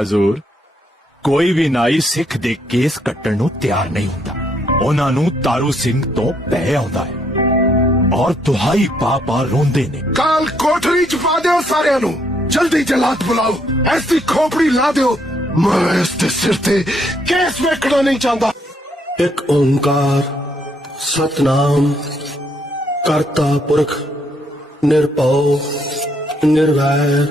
ਹਜ਼ੂਰ ਕੋਈ ਵੀ ਨਾਈ ਸਿੱਖ ਦੇ ਕੇਸ ਕੱਟਣ ਨੂੰ ਤਿਆਰ ਨਹੀਂ ਹੁੰਦਾ। ਉਹਨਾਂ ਨੂੰ ਤਾਰੂ ਸਿੰਘ ਤੋਂ ਪੈ ਆਉਂਦਾ ਹੈ। ਔਰ ਦੁਹਾਈ ਪਾ ਪਾ ਰੋਂਦੇ ਨੇ। ਕਾਲ ਕੋਠੜੀ ਚ ਪਾ ਦਿਓ ਸਾਰਿਆਂ ਨੂੰ। ਜਲਦੀ ਜਲਾਤ ਬੁਲਾਓ। ਐਸੀ ਖੋਪੜੀ ਲਾ ਦਿਓ। ਮੈਂ ਇਸ ਦੇ ਸਿਰ ਤੇ ਕੇਸ ਵੇਖਣਾ ਨਹੀਂ ਚਾਹੁੰਦਾ। ਇੱਕ ਓੰਕਾਰ ਸਤਨਾਮ ਕਰਤਾ ਪੁਰਖ ਨਿਰਭਉ ਨਿਰਵੈਰ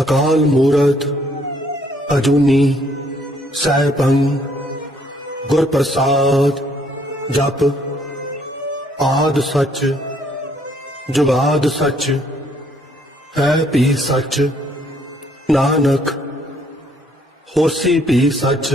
ਅਕਾਲ ਮੂਰਤ ਅਜੂਨੀ ਸੈਭੰ ਗੁਰ ਪ੍ਰਸਾਦ ਜਪ, ਆਦ ਸੱਚ, ਜੁਗਾਦ ਸੱਚ, ਹੈ ਵੀ ਸੱਚ, ਨਾਨਕ, ਹੋਸੀ ਪੀ ਸੱਚ